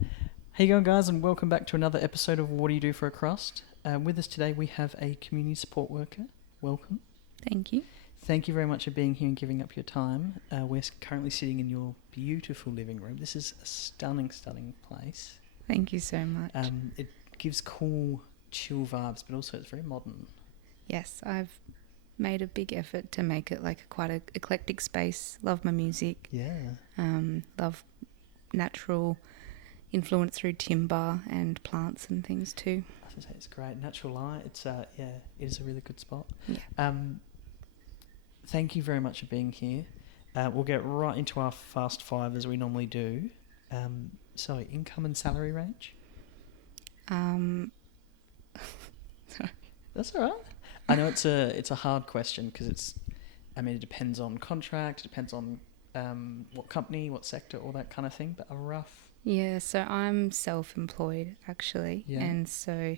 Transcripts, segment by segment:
on. How you going, guys, and welcome back to another episode of What Do You Do for a Crust? With us today we have a community support worker. Welcome. Thank you. Thank you very much for being here and giving up your time. We're currently sitting in your beautiful living room. This is a stunning, stunning place. Thank you so much. It gives cool, chill vibes, but also it's very modern. Yes, I've made a big effort to make it like quite an eclectic space. Love my music. Yeah. Love natural influence through timber and plants and things too. I was going to say, it's great. Natural light. It's it is a really good spot. Yeah. Thank you very much for being here. We'll get right into our fast five as we normally do. So, income and salary range? Sorry. That's all right. I know it's a hard question because it depends on contract, it depends on what company, what sector, all that kind of thing, but a rough... Yeah, so I'm self-employed actually, and so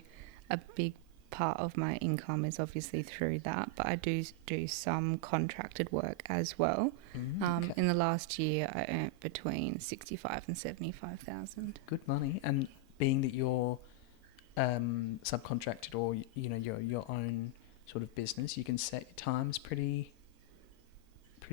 a big part of my income is obviously through that, but I do some contracted work as well. Okay. In the last year, I earned between 65 and 75,000. Good money, and being that you're subcontracted or you're your own sort of business, you can set your times pretty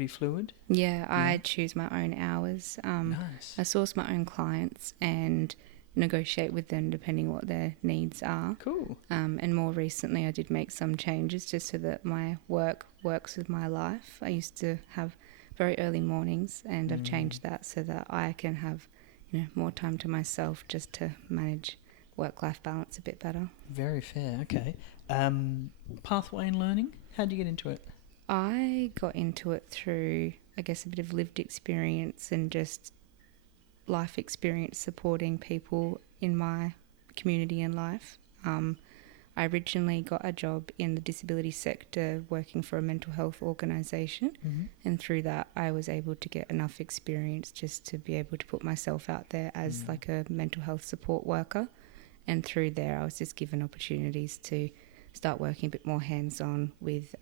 fluid. Yeah, I choose my own hours. Nice. I source my own clients and negotiate with them depending what their needs are. Cool. And more recently I did make some changes just so that my work works with my life. I used to have very early mornings and I've changed that so that I can have more time to myself just to manage work-life balance a bit better. Very fair. Okay. Pathway in learning, how did you get into it? I got into it through, I guess, a bit of lived experience and just life experience supporting people in my community and life. I originally got a job in the disability sector working for a mental health organisation, and through that I was able to get enough experience just to be able to put myself out there as like a mental health support worker, and through there I was just given opportunities to start working a bit more hands-on with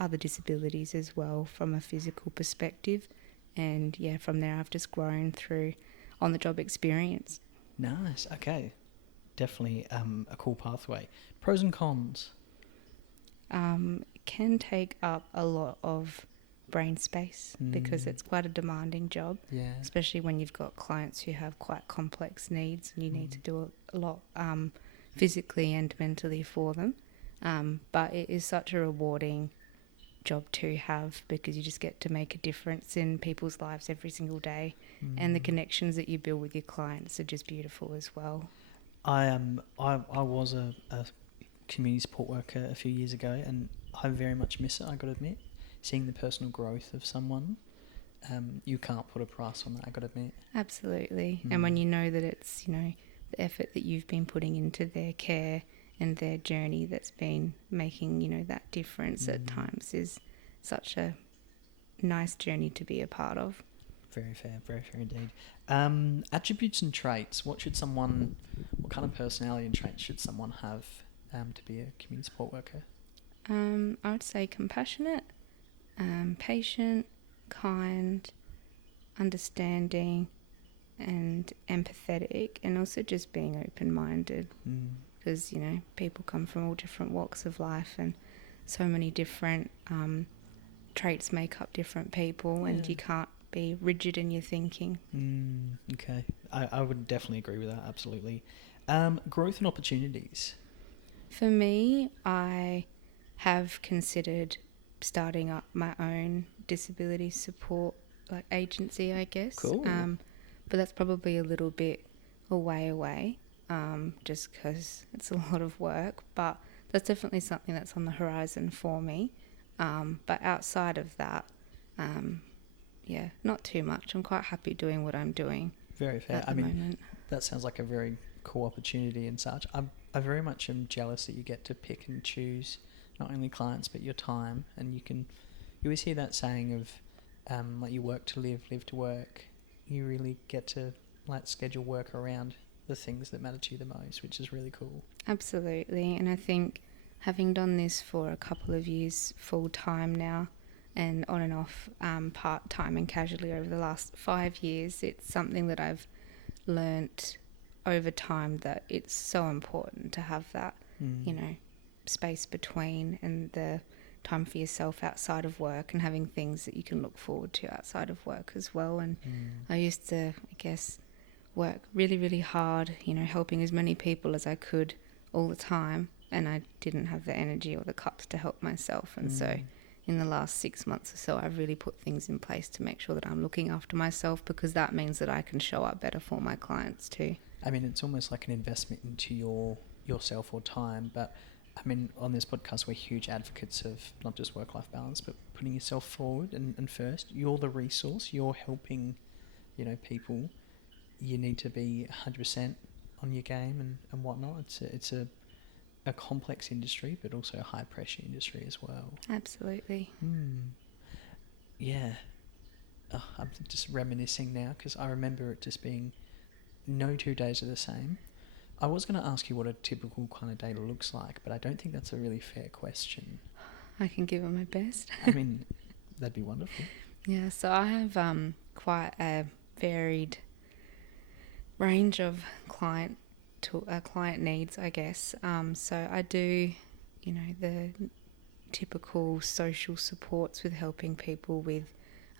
other disabilities as well from a physical perspective. And from there I've just grown through on-the-job experience. Nice. Okay. Definitely a cool pathway. Pros and cons? It can take up a lot of brain space because it's quite a demanding job, especially when you've got clients who have quite complex needs and you need to do a lot physically and mentally for them. But it is such a rewarding job to have because you just get to make a difference in people's lives every single day, and the connections that you build with your clients are just beautiful as well. I was a community support worker a few years ago, and I very much miss it, I got to admit. Seeing the personal growth of someone, you can't put a price on that, I got to admit. Absolutely. And when you know that it's the effort that you've been putting into their care and their journey that's been making that difference at times is such a nice journey to be a part of. Very fair indeed. Attributes and traits. What kind of personality and traits should someone have to be a community support worker? I would say compassionate, patient, kind, understanding, and empathetic, and also just being open-minded. Because people come from all different walks of life, and so many different traits make up different people, and you can't be rigid in your thinking. Okay, I would definitely agree with that, absolutely. Growth and opportunities. For me, I have considered starting up my own disability support agency, I guess. Cool. But that's probably a little bit a way away. Just because it's a lot of work, but that's definitely something that's on the horizon for me. But outside of that, not too much. I'm quite happy doing what I'm doing. Very fair. At the moment. That sounds like a very cool opportunity and such. I very much am jealous that you get to pick and choose not only clients but your time, and you always hear that saying of you work to live to work. You really get to schedule work around the things that matter to you the most, which is really cool. Absolutely. And I think having done this for a couple of years full time now, and on and off part time and casually over the last 5 years, it's something that I've learnt over time that it's so important to have that, you know, space between and the time for yourself outside of work and having things that you can look forward to outside of work as well. And I used to, I guess, work really, really hard, you know, helping as many people as I could all the time, and I didn't have the energy or the cups to help myself. And so in the last 6 months or so, I've really put things in place to make sure that I'm looking after myself, because that means that I can show up better for my clients too. I mean, it's almost like an investment into yourself or time. But I mean, on this podcast, we're huge advocates of not just work-life balance, but putting yourself forward and first. You're the resource. You're helping, you know, people. You need to be 100% on your game and whatnot. It's a complex industry, but also a high-pressure industry as well. Absolutely. Yeah. I'm just reminiscing now, because I remember it just being no 2 days are the same. I was going to ask you what a typical kind of day looks like, but I don't think that's a really fair question. I can give it my best. I mean, that'd be wonderful. Yeah, so I have quite a varied range of client needs, I guess. So I do, you know, the typical social supports with helping people with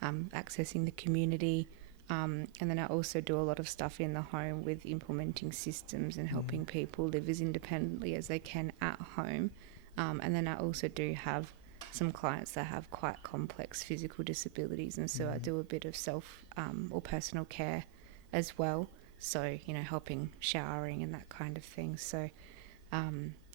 accessing the community. And then I also do a lot of stuff in the home with implementing systems and helping people live as independently as they can at home. And then I also do have some clients that have quite complex physical disabilities, and so I do a bit of self or personal care as well. So, you know, helping showering and that kind of thing. So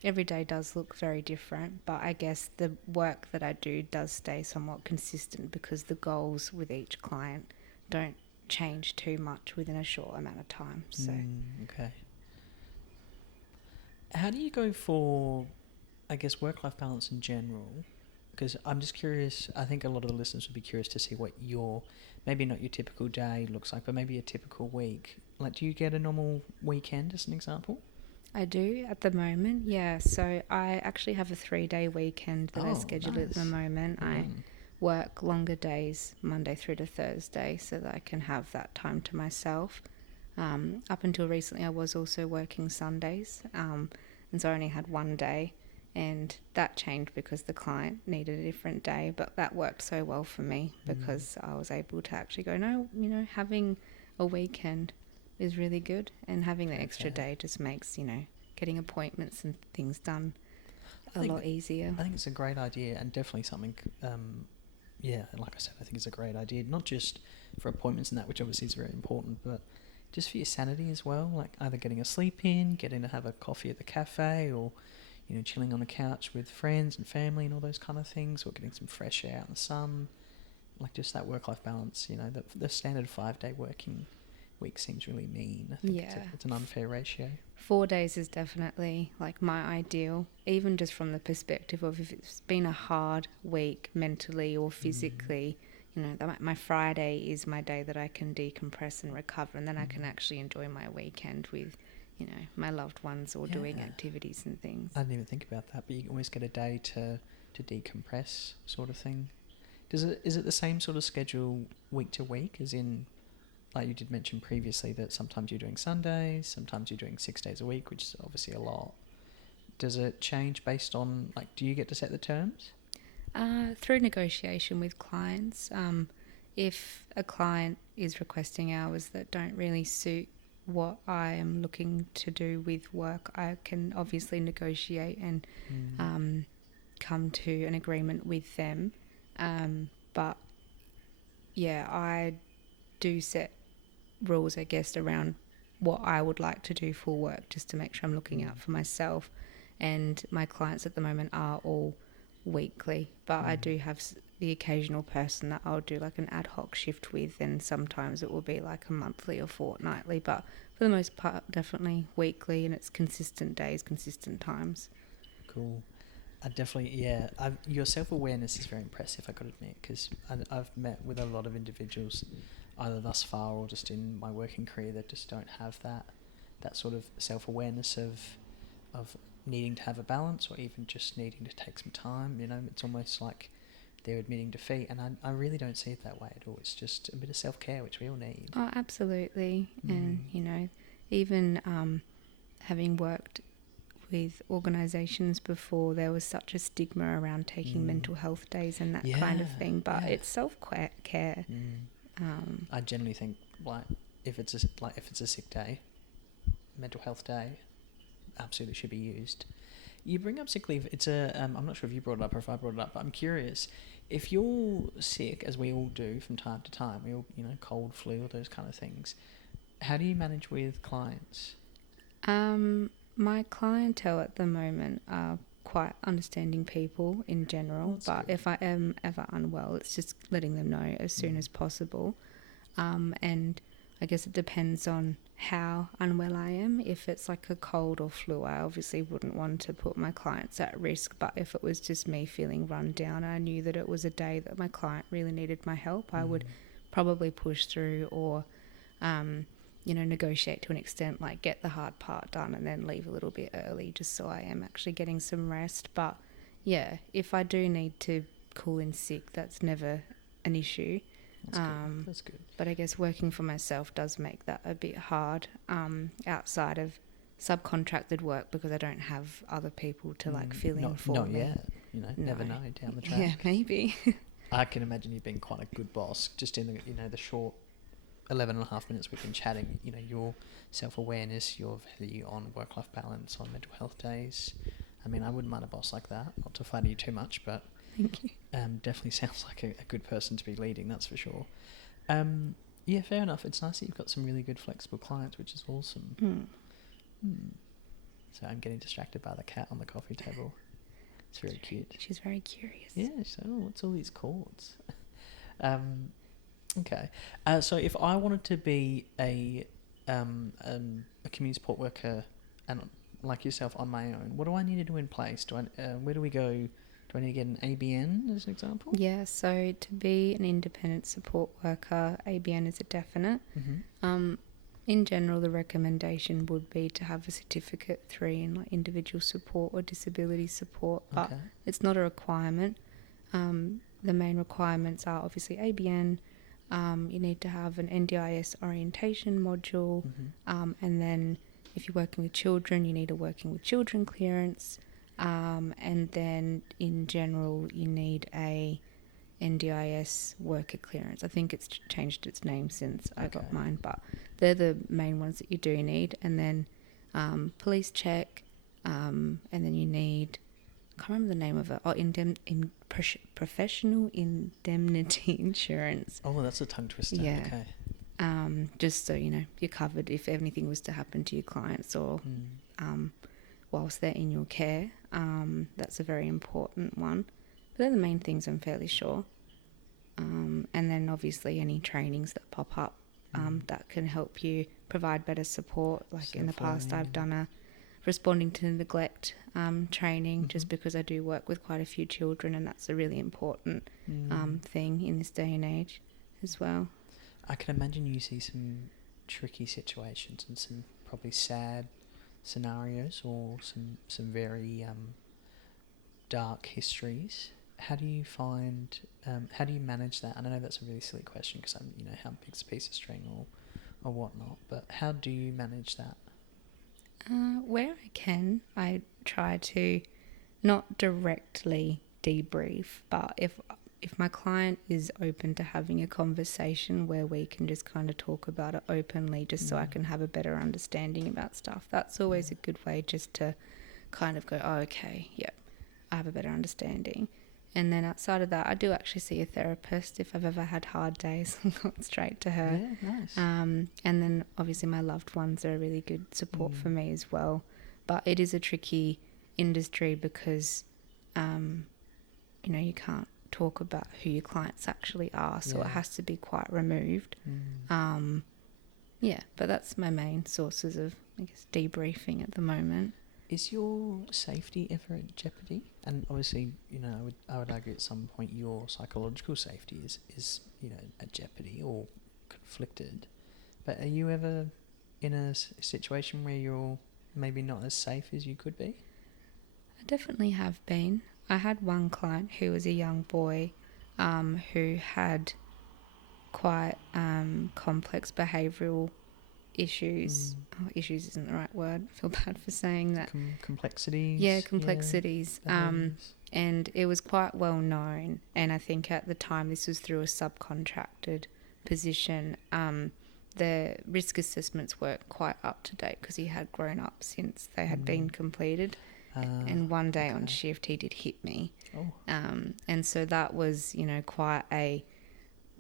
every day does look very different, but I guess the work that I do does stay somewhat consistent, because the goals with each client don't change too much within a short amount of time. So okay. How do you go for, I guess, work-life balance in general? Because I'm just curious, I think a lot of the listeners would be curious to see what your, maybe not your typical day looks like, but maybe a typical week. Like, do you get a normal weekend, as an example? I do at the moment, yeah. So I actually have a 3-day weekend that I schedule at the moment. I work longer days, Monday through to Thursday, so that I can have that time to myself. Up until recently, I was also working Sundays, and so I only had 1 day, and that changed because the client needed a different day, but that worked so well for me because I was able to actually go, no, you know, having a weekend is really good, and having the extra day just makes, you know, getting appointments and things done a lot easier. I think it's a great idea, and definitely something, yeah, like I said, I think it's a great idea, not just for appointments and that, which obviously is very important, but just for your sanity as well, like either getting a sleep in, getting to have a coffee at the cafe, or, you know, chilling on a couch with friends and family and all those kind of things, or getting some fresh air out in the sun, like just that work-life balance. You know, the standard 5-day working week seems really mean. I think it's an unfair ratio. 4 days is definitely like my ideal, even just from the perspective of if it's been a hard week mentally or physically, you know, my Friday is my day that I can decompress and recover, and then I can actually enjoy my weekend with, you know, my loved ones or doing activities and things. I didn't even think about that, but you always get a day to decompress, sort of thing. Is it the same sort of schedule week to week, as in, like you did mention previously, that sometimes you're doing Sundays, sometimes you're doing 6 days a week, which is obviously a lot. Does it change based on, like, do you get to set the terms? Through negotiation with clients. If a client is requesting hours that don't really suit what I am looking to do with work, I can obviously negotiate and come to an agreement with them. But yeah, I do set rules, I guess, around what I would like to do for work, just to make sure I'm looking out for myself. And my clients at the moment are all weekly, but I do have the occasional person that I'll do like an ad hoc shift with, and sometimes it will be like a monthly or fortnightly, but for the most part definitely weekly, and it's consistent days, consistent times. Cool. I definitely, your self-awareness is very impressive, I've got to admit, because I've met with a lot of individuals, either thus far or just in my working career, that just don't have that sort of self-awareness of needing to have a balance, or even just needing to take some time. You know, it's almost like they're admitting defeat, and I really don't see it that way at all. It's just a bit of self-care, which we all need. Oh, absolutely. And, even having worked with organisations before, there was such a stigma around taking mental health days and that kind of thing, but it's self-care. I generally think, like, if it's a sick day, mental health day, absolutely should be used. You bring up sick leave. It's I'm not sure if you brought it up or if I brought it up, but I'm curious. If you're sick, as we all do from time to time, we all, cold, flu, all those kind of things, how do you manage with clients? My clientele at the moment are quite understanding people in general, but if I am ever unwell, it's just letting them know as soon as possible. And I guess it depends on how unwell I am. If it's like a cold or flu, I obviously wouldn't want to put my clients at risk. But if it was just me feeling run down, I knew that it was a day that my client really needed my help, I would probably push through or, negotiate to an extent, like get the hard part done and then leave a little bit early just so I am actually getting some rest. But yeah, if I do need to call in sick, that's never an issue. That's good. But I guess working for myself does make that a bit hard outside of subcontracted work, because I don't have other people to fill in for me. Never know down the track. Yeah, maybe. I can imagine you being quite a good boss, just in the short 11.5 minutes we've been chatting. Your self-awareness, your value on work-life balance, on mental health days. I mean, I wouldn't mind a boss like that. Not to flatter you too much, but thank you. Definitely sounds like a good person to be leading, that's for sure. Yeah, fair enough. It's nice that you've got some really good flexible clients, which is awesome. So I'm getting distracted by the cat on the coffee table. It's very cute. She's very curious. Yeah, so what's all these chords? Okay. So if I wanted to be a community support worker, and like yourself, on my own, what do I need to do in place? Where do we go? Do I need to get an ABN as an example? Yeah, so to be an independent support worker, ABN is a definite. In general, the recommendation would be to have a certificate 3 in like individual support or disability support, but it's not a requirement. The main requirements are obviously ABN. You need to have an NDIS orientation module, and then if you're working with children, you need a working with children clearance, and then in general you need a NDIS worker clearance. I think it's changed its name since I got mine, but they're the main ones that you do need. And then police check, and then you need, I can't remember the name of it, professional indemnity insurance. Oh, that's a tongue twister. Yeah. Okay. Just so you're covered if anything was to happen to your clients or whilst they're in your care. That's a very important one. But they're the main things, I'm fairly sure. And then obviously any trainings that pop up that can help you provide better support. Like in the past, I've done a responding to neglect training, just because I do work with quite a few children, and that's a really important thing in this day and age as well. I can imagine you see some tricky situations and some probably sad scenarios or some very dark histories. How do you manage that? And I know that's a really silly question, because how big's a piece of string or whatnot, but how do you manage that? Where I can, I try to not directly debrief, but if my client is open to having a conversation where we can just kind of talk about it openly, just so I can have a better understanding about stuff, that's always a good way, just to kind of go, oh, okay, yep, I have a better understanding. And then outside of that, I do actually see a therapist if I've ever had hard days. I've gone straight to her. Yeah, nice. And then obviously my loved ones are a really good support for me as well. But it is a tricky industry because, you can't talk about who your clients actually are. So it has to be quite removed. But that's my main sources of, I guess, debriefing at the moment. Is your safety ever at jeopardy? And obviously, I would argue at some point your psychological safety is at jeopardy or conflicted. But are you ever in a situation where you're maybe not as safe as you could be? I definitely have been. I had one client who was a young boy, who had quite complex behavioural issues. Oh, issues isn't the right word. I feel bad for saying that. Complexities. Yeah, complexities. Behaviours. And it was quite well known. And I think at the time this was through a subcontracted position. The risk assessments weren't quite up to date because he had grown up since they had been completed. And one day on shift he did hit me. Oh. And so that was, you know, quite a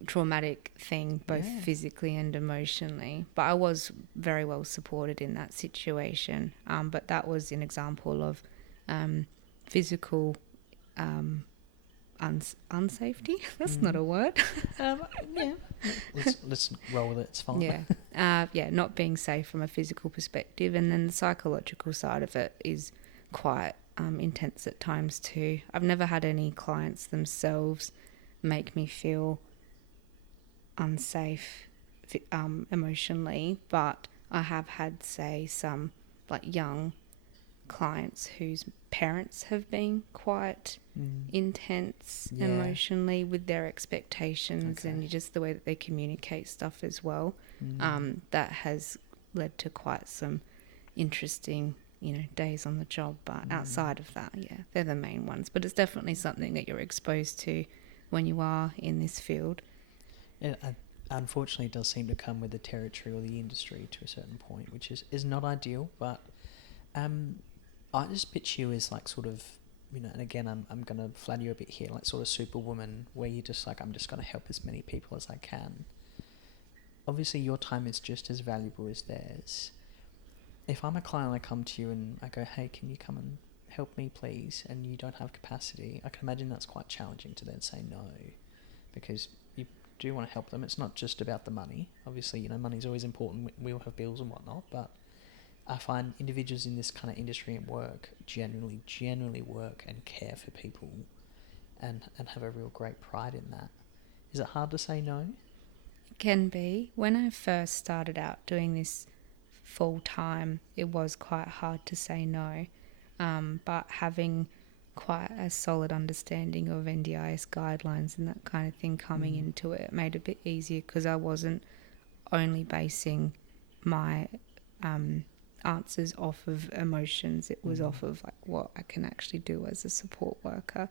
traumatic thing, both physically and emotionally. But I was very well supported in that situation. But that was an example of physical unsafety. That's not a word. Yeah. Let's roll with it. It's fine. Not being safe from a physical perspective. And then the psychological side of it is quite intense at times too. I've never had any clients themselves make me feel unsafe emotionally, but I have had, say, some like young clients whose parents have been quite intense emotionally with their expectations and just the way that they communicate stuff as well. That has led to quite some interesting, you know, days on the job. But outside of that, they're the main ones. But it's definitely something that you're exposed to when you are in this field. It unfortunately does seem to come with the territory or the industry to a certain point, which is not ideal. But I just picture you as like sort of, you know, and again, I'm going to flatter you a bit here, like sort of superwoman, where you're just like, I'm just going to help as many people as I can. Obviously, your time is just as valuable as theirs. If I'm a client, I come to you and I go, hey, can you come and help me, please? And you don't have capacity, I can imagine that's quite challenging to then say no, because you do want to help them. It's not just about the money. Obviously, you know, money's always important. We all have bills and whatnot, but I find individuals in this kind of industry and work genuinely work and care for people and have a real great pride in that. Is it hard to say no? It can be. When I first started out doing this full time, it was quite hard to say no. But having quite a solid understanding of NDIS guidelines and that kind of thing coming into it made it a bit easier, because I wasn't only basing my answers off of emotions. It was off of like what I can actually do as a support worker.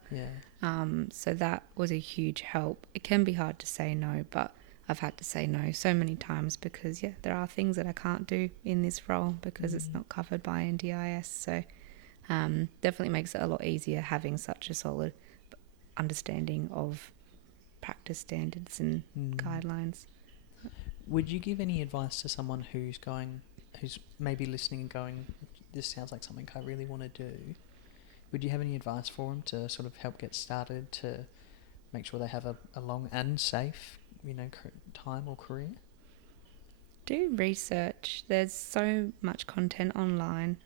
So that was a huge help. It can be hard to say no, but I've had to say no so many times because there are things that I can't do in this role because it's not covered by NDIS. So definitely makes it a lot easier having such a solid understanding of practice standards and guidelines. Would you give any advice to someone who's maybe listening and going, this sounds like something I really want to do? Would you have any advice for them to sort of help get started, to make sure they have a long and safe, you know, time or career? Do research. There's so much content online,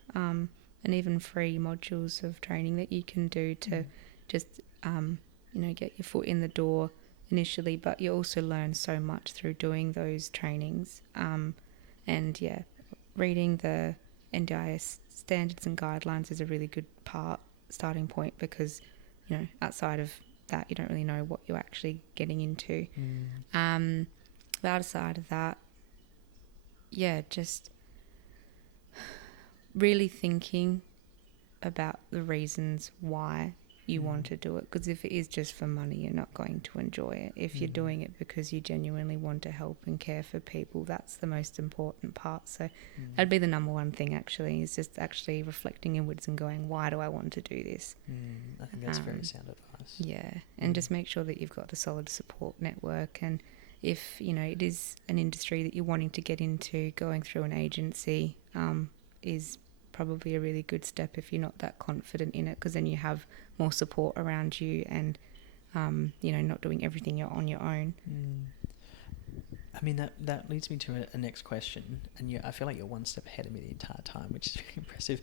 and even free modules of training that you can do to just, you know, get your foot in the door initially, but you also learn so much through doing those trainings. Reading the NDIS standards and guidelines is a really good starting point, because, you know, outside of that, you don't really know what you're actually getting into. But outside of that, just really thinking about the reasons why you want to do it, because if it is just for money, you're not going to enjoy it. If you're doing it because you genuinely want to help and care for people, that's the most important part. So that'd be the number one thing, actually, is just actually reflecting inwards and going, why do I want to do this? I think that's very sound advice. And just make sure that you've got a solid support network. And if, you know, it is an industry that you're wanting to get into, going through an agency is probably a really good step if you're not that confident in it, because then you have more support around you and, you know, not doing everything you're on your own. I mean, that leads me to a next question, and I feel like you're one step ahead of me the entire time, which is very impressive.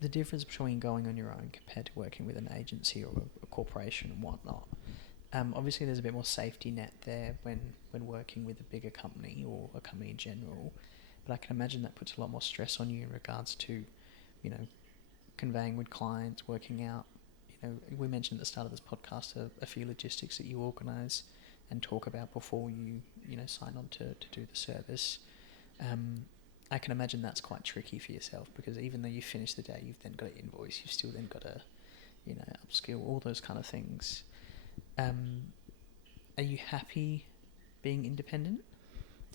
The difference between going on your own compared to working with an agency or a corporation and whatnot. Obviously, there's a bit more safety net there when working with a bigger company or a company in general. But I can imagine that puts a lot more stress on you in regards to, you know, conveying with clients, working out, you we mentioned at the start of this podcast a few logistics that you organise and talk about before you sign on to do the service. I can imagine that's quite tricky for yourself, because even though you finish the day, you've then got to invoice, you've still then got to upskill, all those kind of things. Are you happy being independent?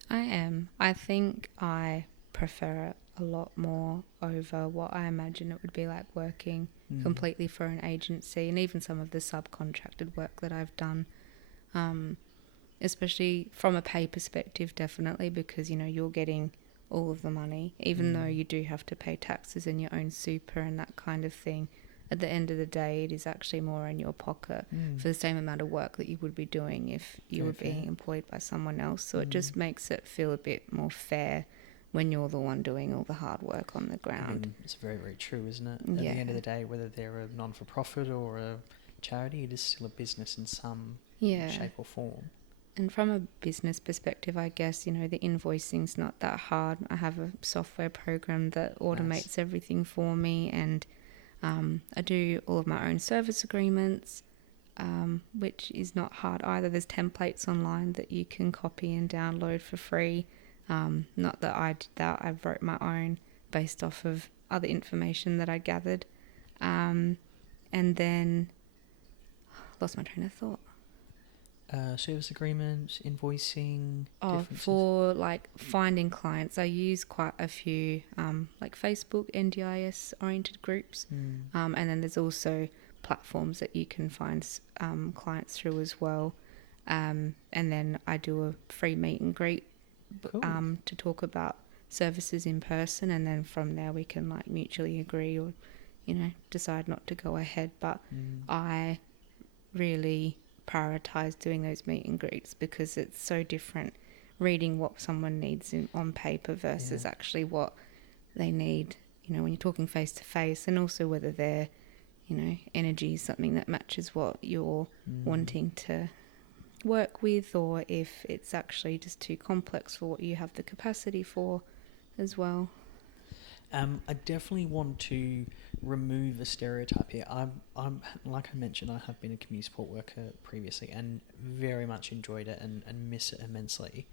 I am. I think I prefer it a lot more over what I imagine it would be like working completely for an agency, and even some of the subcontracted work that I've done, especially from a pay perspective, definitely, because you're getting all of the money, even though you do have to pay taxes and your own super and that kind of thing. At the end of the day, it is actually more in your pocket for the same amount of work that you would be doing if you were being employed by someone else. So it just makes it feel a bit more fair when you're the one doing all the hard work on the ground. It's very, very true, isn't it? At the end of the day, whether they're a non-for-profit or a charity, it is still a business in some shape or form. And from a business perspective, I guess, the invoicing's not that hard. I have a software program that automates everything for me, and I do all of my own service agreements, which is not hard either. There's templates online that you can copy and download for free. Not that I did that. I wrote my own based off of other information that I gathered. And then lost my train of thought. Service agreements, invoicing. For like finding clients, I use quite a few like Facebook, NDIS oriented groups, and then there's also platforms that you can find clients through as well. And then I do a free meet and greet to talk about services in person, and then from there we can like mutually agree or decide not to go ahead. But I really prioritize doing those meet and greets because it's so different reading what someone needs on paper versus actually what they need, when you're talking face to face, and also whether their energy is something that matches what you're wanting to work with, or if it's actually just too complex for what you have the capacity for as well. I definitely want to remove a stereotype here. I'm like I mentioned, I have been a community support worker previously and very much enjoyed it and miss it immensely.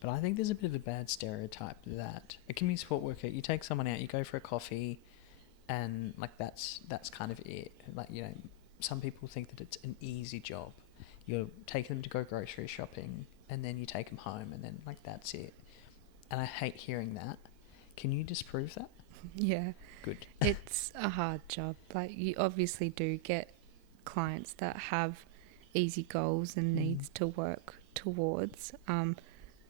But I think there's a bit of a bad stereotype that a community support worker, you take someone out, you go for a coffee, and like that's kind of it. Like, some people think that it's an easy job. You're taking them to go grocery shopping, and then you take them home, and then like that's it. And I hate hearing that. Can you disprove that? Yeah. Good. It's a hard job. Like, you obviously do get clients that have easy goals and needs to work towards.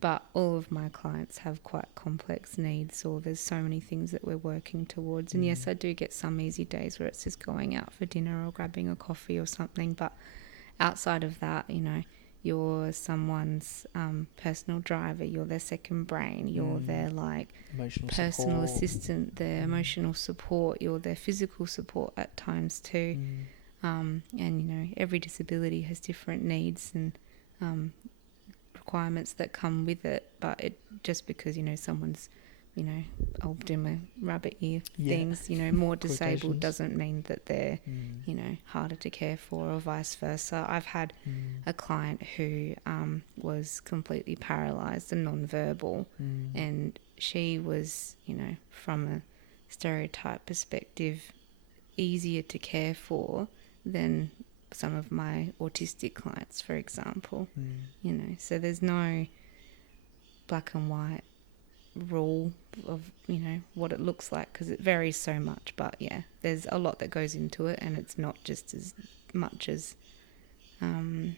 But all of my clients have quite complex needs, or there's so many things that we're working towards. And yes, I do get some easy days where it's just going out for dinner or grabbing a coffee or something. But outside of that, you're someone's personal driver, you're their second brain, you're their like emotional personal support. assistant, their emotional support, you're their physical support at times too. And every disability has different needs and requirements that come with it, but it just because someone's I'll do my rabbit ear things, more disabled doesn't mean that they're, harder to care for, or vice versa. I've had a client who was completely paralysed and non-verbal, and she was, from a stereotype perspective, easier to care for than some of my autistic clients, for example. So there's no black and white rule of what it looks like, because it varies so much. But there's a lot that goes into it, and it's not just as much as going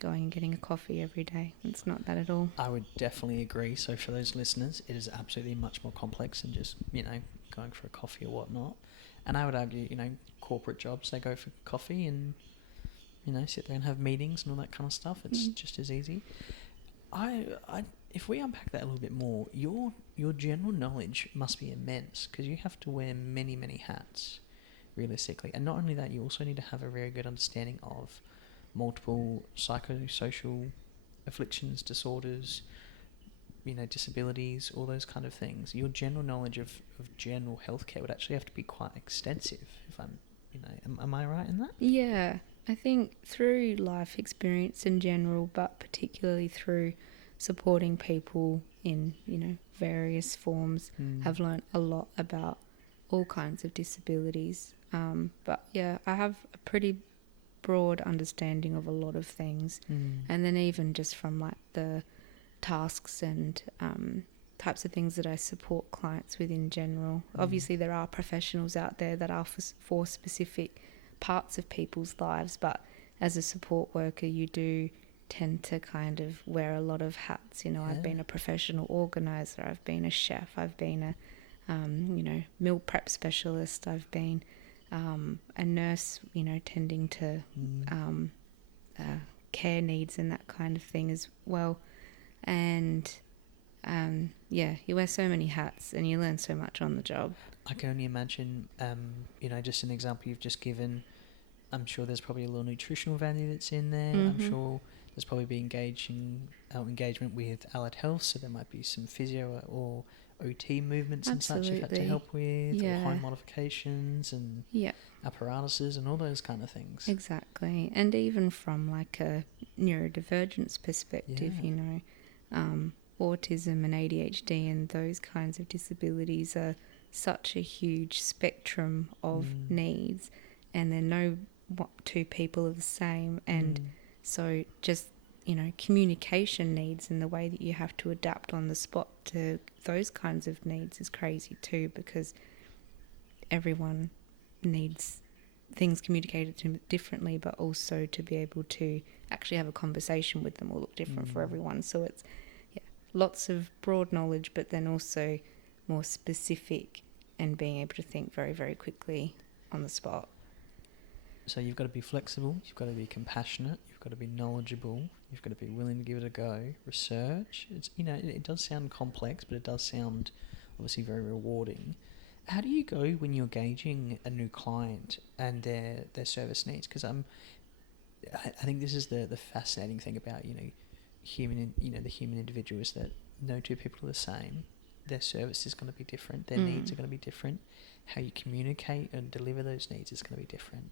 and getting a coffee every day. It's not that at all. I would definitely agree. So for those listeners, it is absolutely much more complex than just going for a coffee or whatnot. And I would argue corporate jobs, they go for coffee and sit there and have meetings and all that kind of stuff. It's just as easy. If we unpack that a little bit more, your general knowledge must be immense, because you have to wear many, many hats, realistically. And not only that, you also need to have a very good understanding of multiple psychosocial afflictions, disorders, disabilities, all those kind of things. Your general knowledge of general healthcare would actually have to be quite extensive, if I'm am I right in that? Yeah, I think through life experience in general, but particularly through supporting people in, various forms, have learnt a lot about all kinds of disabilities. But yeah, I have a pretty broad understanding of a lot of things. And then even just from like the tasks and types of things that I support clients with in general. Obviously, there are professionals out there that are for specific parts of people's lives, but as a support worker, you do tend to kind of wear a lot of hats. I've been a professional organizer, I've been a chef, I've been a meal prep specialist, I've been a nurse, tending to care needs and that kind of thing as well. And you wear so many hats and you learn so much on the job. I can only imagine, just an example you've just given. I'm sure there's probably a little nutritional value that's in there. I'm sure there's probably engagement with allied health, so there might be some physio or OT movements and such you've had to help with, or home modifications and apparatuses and all those kind of things. Exactly. And even from like a neurodivergence perspective, autism and ADHD and those kinds of disabilities are such a huge spectrum of needs, and they're no two people are the same. And so just, communication needs and the way that you have to adapt on the spot to those kinds of needs is crazy too, because everyone needs things communicated to them differently, but also to be able to actually have a conversation with them will look different for everyone. So it's lots of broad knowledge, but then also more specific and being able to think very, very quickly on the spot. So you've got to be flexible, you've got to be compassionate, you've got to be knowledgeable, you've got to be willing to give it a go. Research, it's it does sound complex, but it does sound obviously very rewarding. How do you go when you're gauging a new client and their service needs? Because I think this is the fascinating thing about the human individual is that no two people are the same. Their service is going to be different. Their needs are going to be different. How you communicate and deliver those needs is going to be different.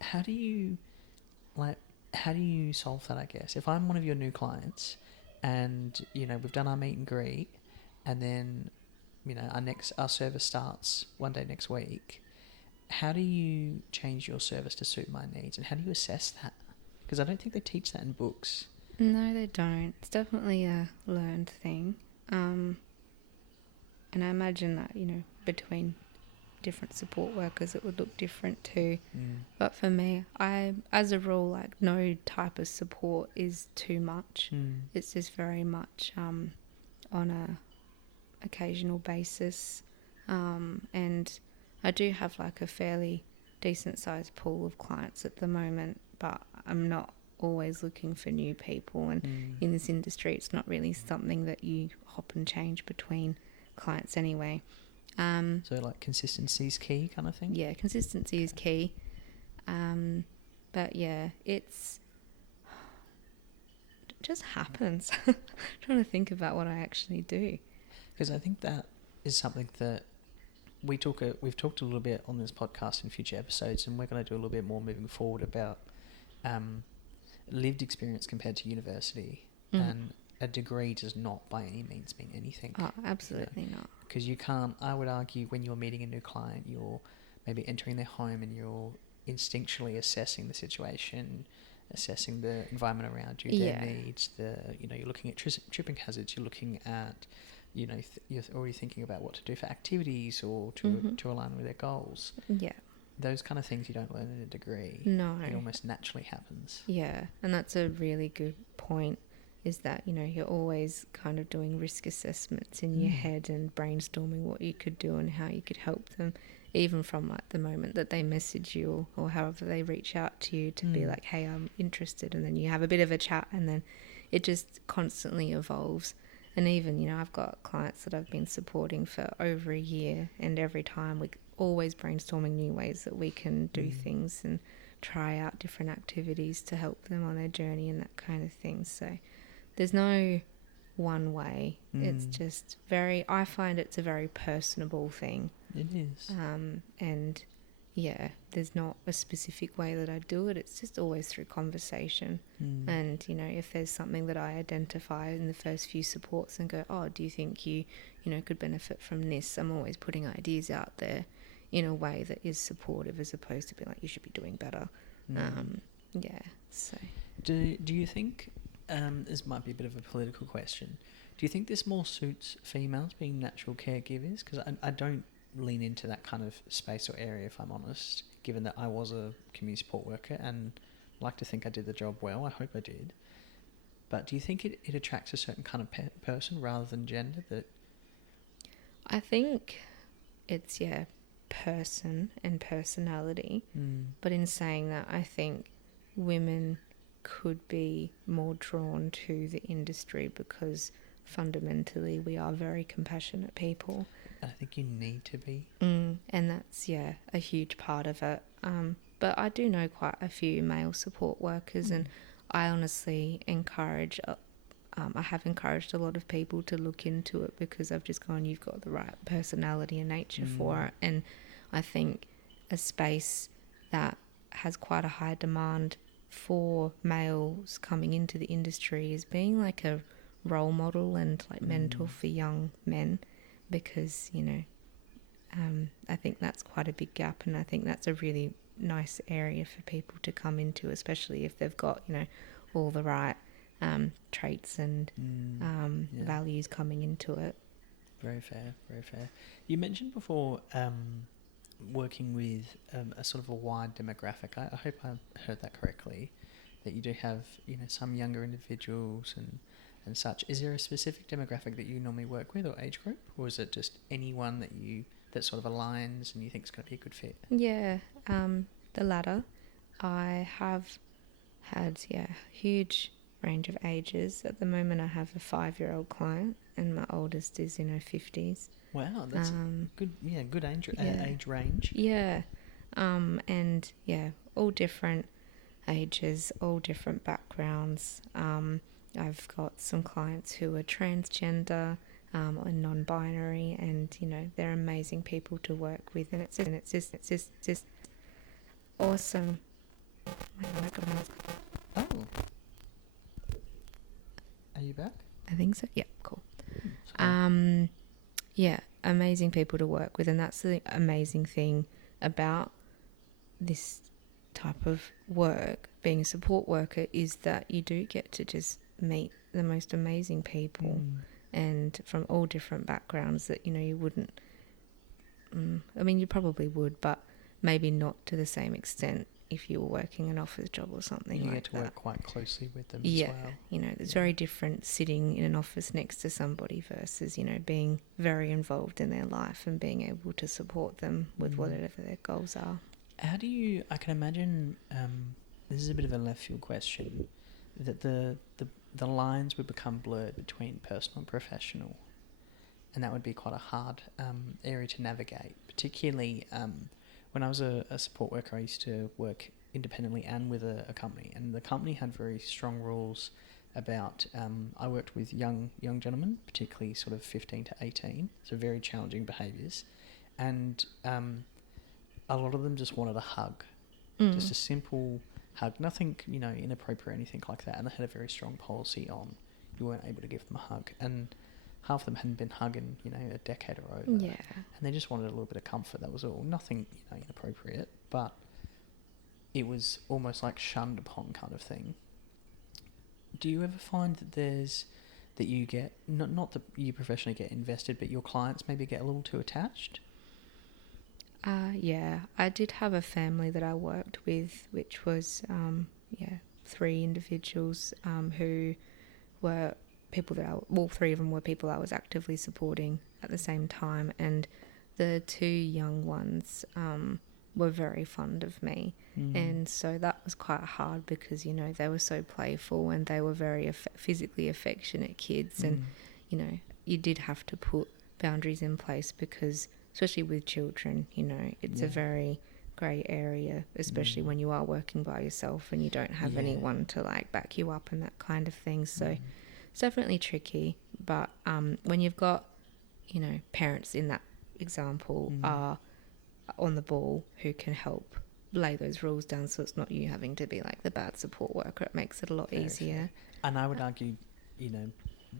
How do you solve that, I guess? If I'm one of your new clients and, we've done our meet and greet and then, our service starts one day next week, how do you change your service to suit my needs, and how do you assess that? Because I don't think they teach that in books. No, they don't. It's definitely a learned thing. And I imagine that, between different support workers it would look different too. But for me, I, as a rule, like no type of support is too much. It's just very much on a occasional basis. And I do have like a fairly decent sized pool of clients at the moment, but I'm not always looking for new people, and in this industry it's not really something that you hop and change between clients anyway. So like consistency is key kind of thing? Yeah, consistency is key. But yeah, it just happens. Trying to think about what I actually do. Because I think that is something that we've talked a little bit on this podcast in future episodes, and we're going to do a little bit more moving forward about lived experience compared to university. And a degree does not by any means mean anything. Oh, absolutely not. Because you can't, I would argue, when you're meeting a new client, you're maybe entering their home and you're instinctually assessing the situation, assessing the environment around you, their needs, you're looking at tripping hazards, you're looking at, you're already thinking about what to do for activities or to align with their goals. Yeah. Those kind of things you don't learn in a degree. No. It almost naturally happens. Yeah, and that's a really good point, is that, you're always kind of doing risk assessments in your head and brainstorming what you could do and how you could help them, even from like the moment that they message you or however they reach out to you to be like, hey, I'm interested, and then you have a bit of a chat, and then it just constantly evolves. And even, I've got clients that I've been supporting for over a year, and every time we're always brainstorming new ways that we can do things and try out different activities to help them on their journey and that kind of thing. So there's no one way. It's just I find it's a very personable thing. It is. And yeah, there's not a specific way that I do it. It's just always through conversation. And, you know, if there's something that I identify in the first few supports and go, oh, do you think you know, could benefit from this? I'm always putting ideas out there in a way that is supportive, as opposed to being like, you should be doing better. Yeah, so. Do you think, this might be a bit of a political question, do you think this more suits females being natural caregivers? Because I don't lean into that kind of space or area, if I'm honest, given that I was a community support worker and like to think I did the job well. I hope I did. But do you think it attracts a certain kind of person rather than gender? That I think it's, yeah, person and personality. But in saying that, I think women could be more drawn to the industry because fundamentally we are very compassionate people. I think you need to be. And that's, yeah, a huge part of it. But I do know quite a few male support workers, and I honestly encourage, I have encouraged a lot of people to look into it, because I've just gone, you've got the right personality and nature for it. And I think a space that has quite a high demand for males coming into the industry is being like a role model and like mentor for young men, because, you know, I think that's quite a big gap, and I think that's a really nice area for people to come into, especially if they've got, you know, all the right traits and values coming into it. Very fair, very fair. You mentioned before working with a sort of a wide demographic. I hope I heard that correctly, that you do have, you know, some younger individuals and such. Is there a specific demographic that you normally work with, or age group, or is it just anyone that sort of aligns and you think is going to be a good fit? Yeah, the latter. I have had, huge range of ages. At the moment I have a 5-year-old client, and my oldest is in her 50s. Wow, that's good. Yeah, good age range. Yeah, and yeah, all different ages, all different backgrounds. I've got some clients who are transgender and non-binary, and, you know, they're amazing people to work with, and it's just awesome. Oh, are you back? I think so. Yeah, cool. Sorry. Yeah, amazing people to work with, and that's the amazing thing about this type of work, being a support worker, is that you do get to just meet the most amazing people, and from all different backgrounds that, you know, you wouldn't, I mean, you probably would, but maybe not to the same extent if you were working an office job or something like that. You get to work quite closely with them as well. You know, it's very different sitting in an office next to somebody versus, you know, being very involved in their life and being able to support them with whatever their goals are. How do you, I can imagine, this is a bit of a left field question, that the lines would become blurred between personal and professional, and that would be quite a hard area to navigate, particularly when I was a support worker. I used to work independently and with a company, and the company had very strong rules about, I worked with young gentlemen, particularly sort of 15 to 18, so very challenging behaviours, and a lot of them just wanted a hug, just a simple hug, nothing, you know, inappropriate or anything like that, and they had a very strong policy on you weren't able to give them a hug, and half of them hadn't been hugging, you know, a decade or over, and they just wanted a little bit of comfort. That was all, nothing, you know, inappropriate, but it was almost like shunned upon kind of thing. Do you ever find that you get, not that you professionally get invested, but your clients maybe get a little too attached? Yeah, I did have a family that I worked with, which was 3 individuals who were people that all 3 of them were people I was actively supporting at the same time, and the 2 young ones were very fond of me, and so that was quite hard because, you know, they were so playful and they were very physically affectionate kids, and, you know, you did have to put boundaries in place because, especially with children, you know, it's a very grey area, especially when you are working by yourself and you don't have anyone to like back you up and that kind of thing. So it's definitely tricky. But when you've got, you know, parents in that example are on the ball who can help lay those rules down, so it's not you having to be like the bad support worker. It makes it a lot Very easier. fair. And I would argue, you know,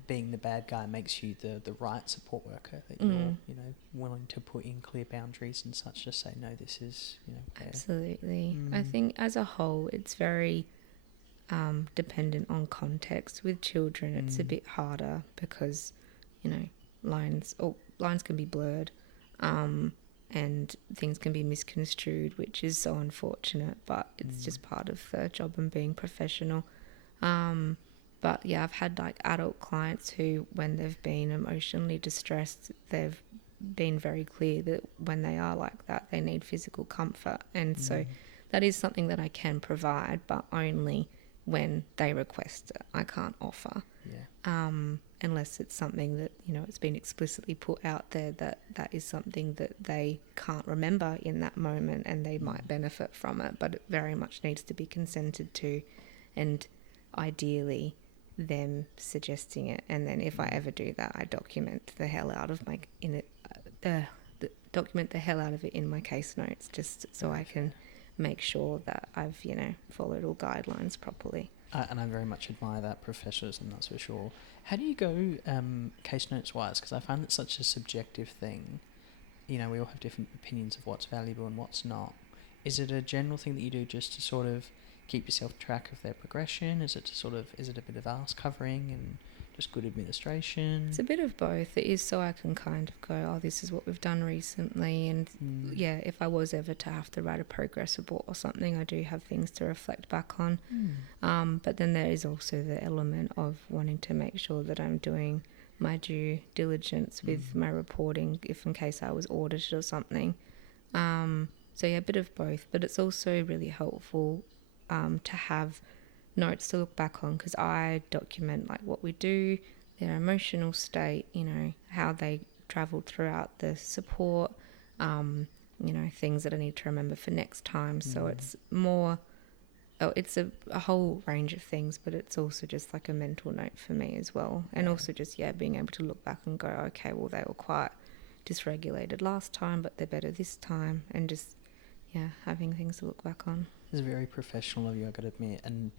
being the bad guy makes you the right support worker, that you're, you know, willing to put in clear boundaries and such to say, no, this is, you know, fair. Absolutely. I think as a whole, it's very dependent on context. With children, it's a bit harder because, you know, lines can be blurred, and things can be misconstrued, which is so unfortunate, but it's just part of the job and being professional. But yeah, I've had like adult clients who, when they've been emotionally distressed, they've been very clear that when they are like that, they need physical comfort. And so that is something that I can provide, but only when they request it. I can't offer. Yeah. Unless it's something that, you know, it's been explicitly put out there that is something that they can't remember in that moment and they might benefit from it, but it very much needs to be consented to, and ideally them suggesting it. And then if I ever do that, I document the hell out of document the hell out of it in my case notes, just so I can make sure that I've, you know, followed all guidelines properly. And I very much admire that professionalism, that's for sure. How do you go case notes wise? Because I find it such a subjective thing. You know, we all have different opinions of what's valuable and what's not. Is it a general thing that you do just to sort of keep yourself track of their progression? Is it a bit of ass covering and just good administration? It's a bit of both. It is so I can kind of go, oh, this is what we've done recently. And yeah, if I was ever to have to write a progress report or something, I do have things to reflect back on. But then there is also the element of wanting to make sure that I'm doing my due diligence with my reporting, if in case I was audited or something. So yeah, a bit of both. But it's also really helpful to have notes to look back on, because I document like what we do, their emotional state, you know, how they travelled throughout the support, you know, things that I need to remember for next time. So it's more, it's a whole range of things, but it's also just like a mental note for me as well. And also just, being able to look back and go, okay, well, they were quite dysregulated last time, but they're better this time. And just, having things to look back on. It's very professional of you, I've got to admit. And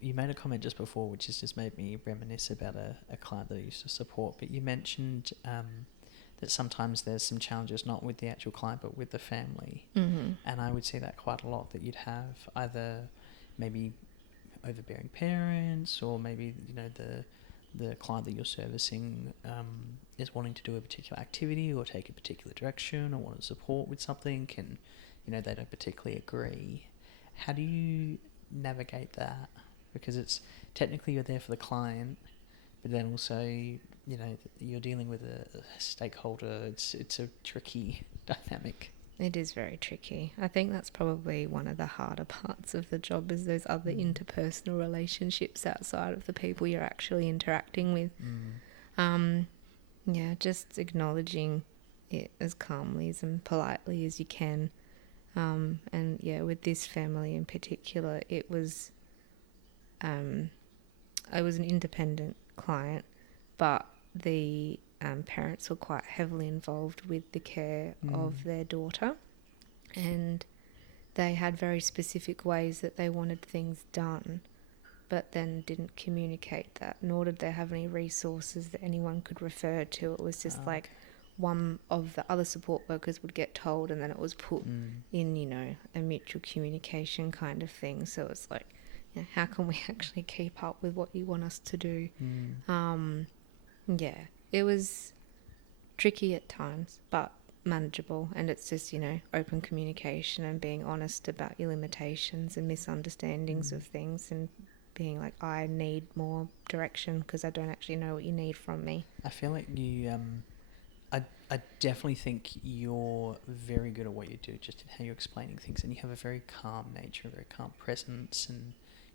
you made a comment just before which has just made me reminisce about a client that I used to support. But you mentioned that sometimes there's some challenges not with the actual client but with the family. And I would see that quite a lot, that you'd have either maybe overbearing parents, or maybe, you know, the client that you're servicing is wanting to do a particular activity or take a particular direction or want to support with something, and, you know, they don't particularly agree. How do you navigate that? Because it's technically you're there for the client, but then also, you know, you're dealing with a stakeholder. It's a tricky dynamic. It is very tricky. I think that's probably one of the harder parts of the job, is those other interpersonal relationships outside of the people you're actually interacting with. Just acknowledging it as calmly and politely as you can. And with this family in particular, it was I was an independent client, but the parents were quite heavily involved with the care of their daughter, and they had very specific ways that they wanted things done, but then didn't communicate that, nor did they have any resources that anyone could refer to. It was just like one of the other support workers would get told, and then it was put in, you know, a mutual communication kind of thing. So it's like, how can we actually keep up with what you want us to do? It was tricky at times, but manageable. And it's just, you know, open communication and being honest about your limitations and misunderstandings of things, and being like, I need more direction because I don't actually know what you need from me. I feel like you I definitely think you're very good at what you do, just in how you're explaining things, and you have a very calm nature, a very calm presence, and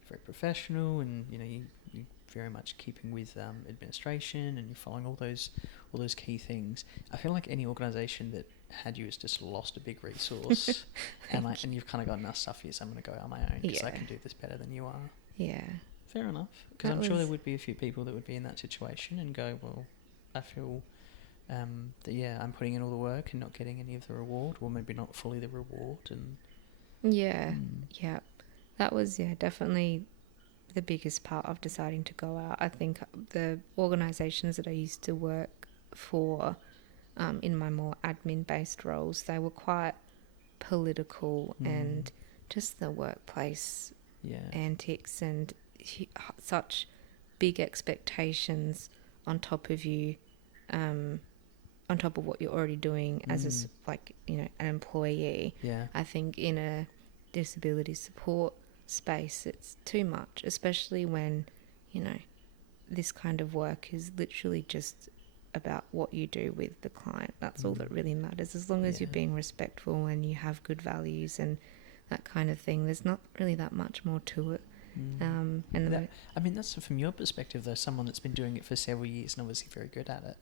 very professional, and, you know, you're very much keeping with administration, and you're following all those key things. I feel like any organisation that had you has just lost a big resource, and you've kind of got enough stuff here, so I'm going to go on my own because I can do this better than you are. Yeah. Fair enough, because I'm sure there would be a few people that would be in that situation and go, well, I feel that yeah, I'm putting in all the work and not getting any of the reward, or maybe not fully the reward. And Yeah, yeah. That was, yeah, definitely the biggest part of deciding to go out. I think the organisations that I used to work for, in my more admin-based roles, they were quite political and just the workplace yeah, antics and such big expectations on top of you, on top of what you're already doing as an employee. yeah, I think in a disability support space, it's too much, especially when, this kind of work is literally just about what you do with the client. That's all that really matters. As long as you're being respectful and you have good values and that kind of thing, there's not really that much more to it. That's from your perspective, though, someone that's been doing it for several years and obviously very good at it.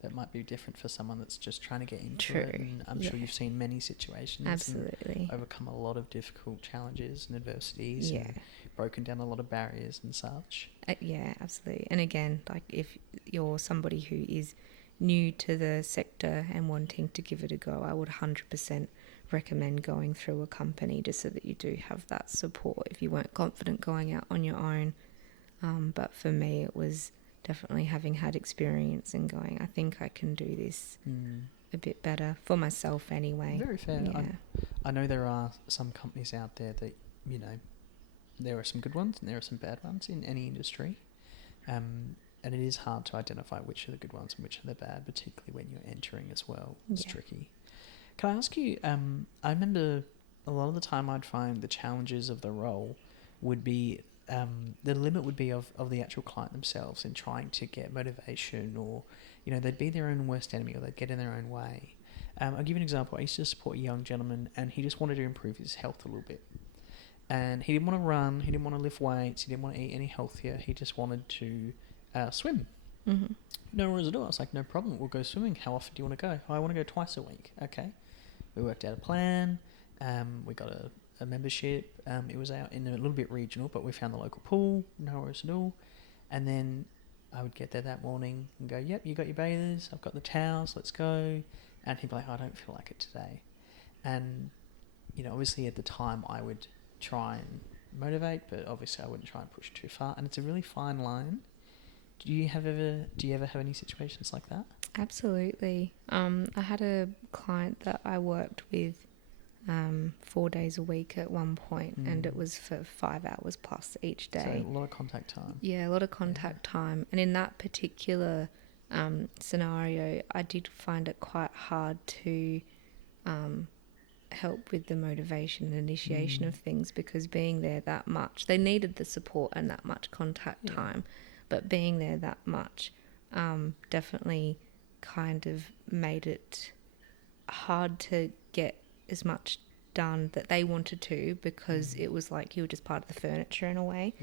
That might be different for someone that's just trying to get into it. And I'm sure you've seen many situations. Absolutely. And overcome a lot of difficult challenges and adversities. Yeah. And broken down a lot of barriers and such. Yeah, absolutely. And again, like if you're somebody who is new to the sector and wanting to give it a go, I would 100% recommend going through a company just so that you do have that support if you weren't confident going out on your own. But for me, it was definitely having had experience and going, I think I can do this a bit better for myself anyway. Very fair. Yeah. I know there are some companies out there that, there are some good ones and there are some bad ones in any industry. And it is hard to identify which are the good ones and which are the bad, particularly when you're entering as well. It's tricky. Can I ask you, I remember a lot of the time I'd find the challenges of the role would be, the limit would be of the actual client themselves in trying to get motivation, or, they'd be their own worst enemy or they'd get in their own way. I'll give you an example. I used to support a young gentleman and he just wanted to improve his health a little bit. And he didn't want to run, he didn't want to lift weights, he didn't want to eat any healthier, he just wanted to swim. Mm-hmm. No worries at all. I was like, no problem, we'll go swimming. How often do you want to go? Oh, I want to go twice a week. Okay. We worked out a plan, we got a membership, it was out in a little bit regional, but we found the local pool, no worries at all. And then I would get there that morning and go, yep, you got your bathers, I've got the towels, let's go. And he'd be like, I don't feel like it today. And, obviously at the time I would try and motivate, but obviously I wouldn't try and push too far. And it's a really fine line. Do you ever have any situations like that? Absolutely. I had a client that I worked with 4 days a week at one point, and it was for 5 hours plus each day. So a lot of contact time. Yeah, a lot of contact time. And in that particular scenario, I did find it quite hard to help with the motivation and initiation of things, because being there that much, they needed the support and that much contact time, but being there that much definitely kind of made it hard to get as much done that they wanted to, because it was like you were just part of the furniture in a way.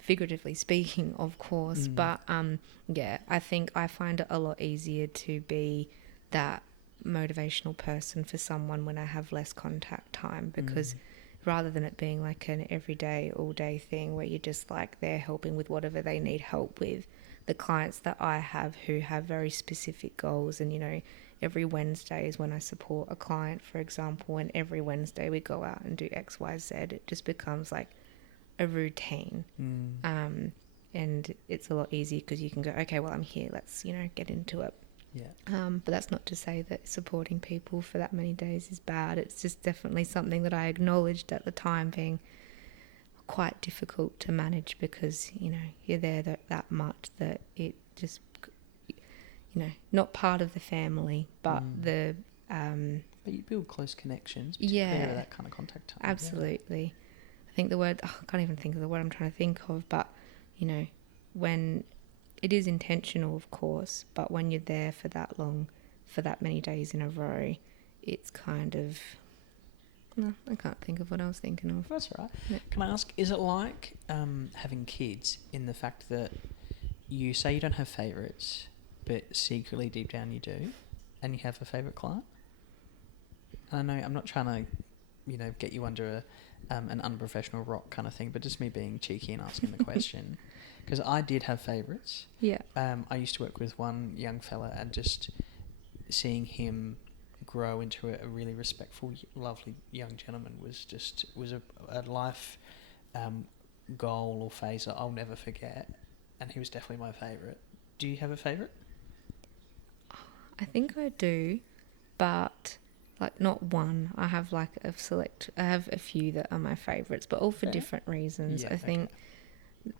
Figuratively speaking, of course. But I think I find it a lot easier to be that motivational person for someone when I have less contact time, because rather than it being like an everyday all day thing where you're just like they're helping with whatever they need help with, the clients that I have who have very specific goals, and every Wednesday is when I support a client, for example, and every Wednesday we go out and do XYZ, it just becomes like a routine. And it's a lot easier because you can go, okay, well, I'm here, let's get into it. But that's not to say that supporting people for that many days is bad. It's just definitely something that I acknowledged at the time being quite difficult to manage, because you're there that much that it just not part of the family, but the but you build close connections, that kind of contact time. Absolutely. I think the word, I can't even think of the word I'm trying to think of, but when it is intentional, of course, but when you're there for that long, for that many days in a row, it's kind of, no, I can't think of what I was thinking of. That's all right. Yeah. Can I ask, is it like having kids, in the fact that you say you don't have favourites, but secretly deep down you do, and you have a favourite client? I know I'm not trying to, get you under an unprofessional rock kind of thing, but just me being cheeky and asking the question. Because I did have favourites. Yeah. I used to work with one young fella, and just seeing him grow into a really respectful, lovely young gentleman was a life goal or phase that I'll never forget. And he was definitely my favourite. Do you have a favourite? I think I do, but like not one. I have like I have a few that are my favourites, but all for different reasons. Yeah, I think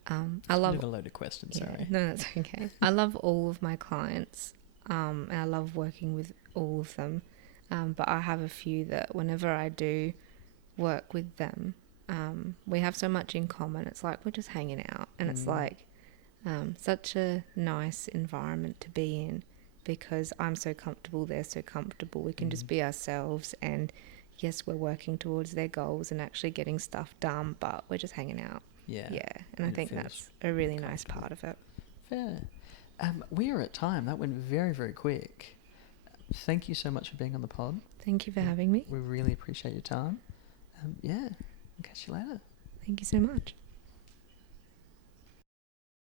I Bit love of a loaded question, sorry. No, that's okay. I love all of my clients, and I love working with all of them. But I have a few that whenever I do work with them, we have so much in common. It's like we're just hanging out, and it's like such a nice environment to be in, because I'm so comfortable, they're so comfortable. We can just be ourselves, and yes, we're working towards their goals and actually getting stuff done, but we're just hanging out. Yeah. And I think that's a really nice part of it. Fair. We are at time. That went very, very quick. Thank you so much for being on the pod. Thank you for having me. We really appreciate your time. I'll catch you later. Thank you so much.